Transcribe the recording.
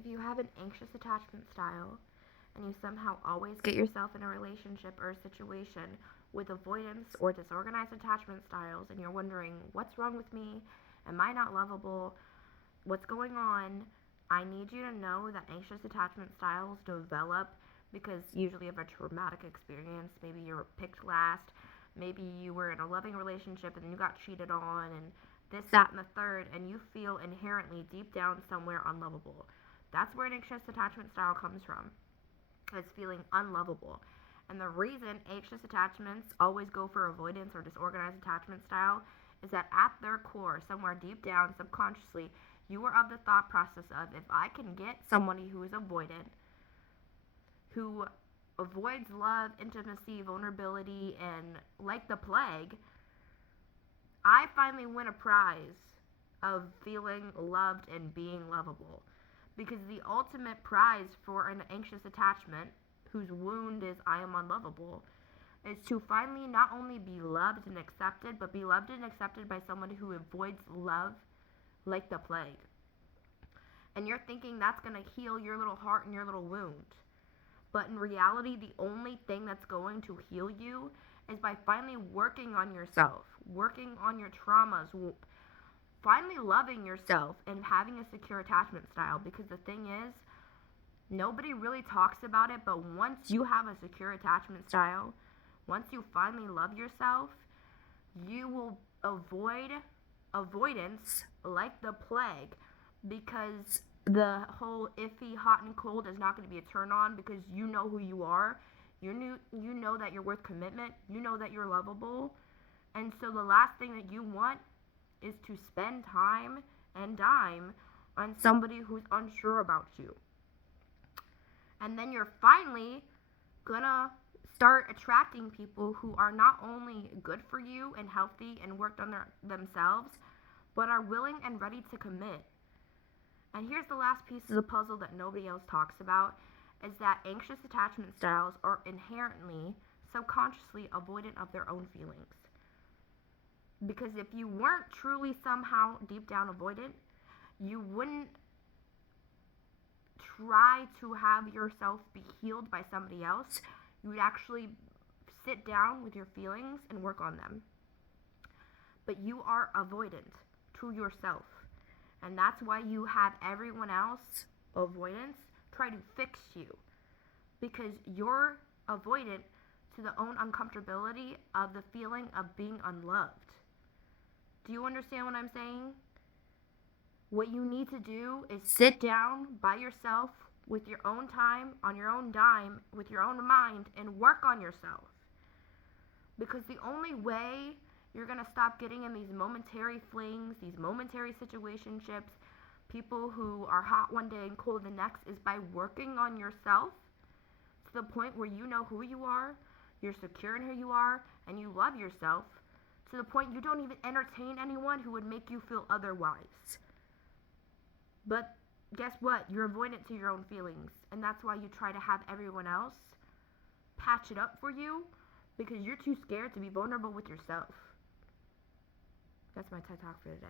If you have an anxious attachment style and you somehow always get yourself in a relationship or a situation with avoidance or disorganized attachment styles and you're wondering, what's wrong with me? Am I not lovable? What's going on? I need you to know that anxious attachment styles develop because usually of a traumatic experience. Maybe you were picked last. Maybe you were in a loving relationship and you got cheated on and this, that, and the third, and you feel inherently deep down somewhere unlovable. That's where an anxious attachment style comes from. It's feeling unlovable. And the reason anxious attachments always go for avoidance or disorganized attachment style is that at their core, somewhere deep down, subconsciously, you are of the thought process of if I can get somebody who is avoidant, who avoids love, intimacy, vulnerability, and like the plague, I finally win a prize of feeling loved and being lovable. Because the ultimate prize for an anxious attachment, whose wound is I am unlovable, is to finally not only be loved and accepted, but be loved and accepted by someone who avoids love like the plague. And you're thinking that's going to heal your little heart and your little wound. But in reality, the only thing that's going to heal you is by finally working on yourself, working on your traumas, finally loving yourself and having a secure attachment style. Because the thing is, nobody really talks about it, but once you have a secure attachment style, once you finally love yourself, you will avoid avoidance like the plague, because the whole iffy, hot and cold is not going to be a turn on because you know who you are. You know that you're worth commitment. You know that you're lovable. And so the last thing that you want is to spend time and dime on somebody who's unsure about you. And then you're finally gonna start attracting people who are not only good for you and healthy and worked on themselves, but are willing and ready to commit. And here's the last piece of the puzzle that nobody else talks about, is that anxious attachment styles are inherently, subconsciously avoidant of their own feelings. Because if you weren't truly somehow deep down avoidant, you wouldn't try to have yourself be healed by somebody else. You would actually sit down with your feelings and work on them. But you are avoidant to yourself. And that's why you have everyone else, avoidance, try to fix you. Because you're avoidant to the own uncomfortability of the feeling of being unloved. Do you understand what I'm saying? What you need to do is sit down by yourself with your own time, on your own dime, with your own mind, and work on yourself. Because the only way you're going to stop getting in these momentary flings, these momentary situationships, people who are hot one day and cold the next, is by working on yourself to the point where you know who you are, you're secure in who you are, and you love yourself to the point you don't even entertain anyone who would make you feel otherwise. But guess what? You're avoidant to your own feelings, and that's why you try to have everyone else patch it up for you, because you're too scared to be vulnerable with yourself. That's my TED Talk for today.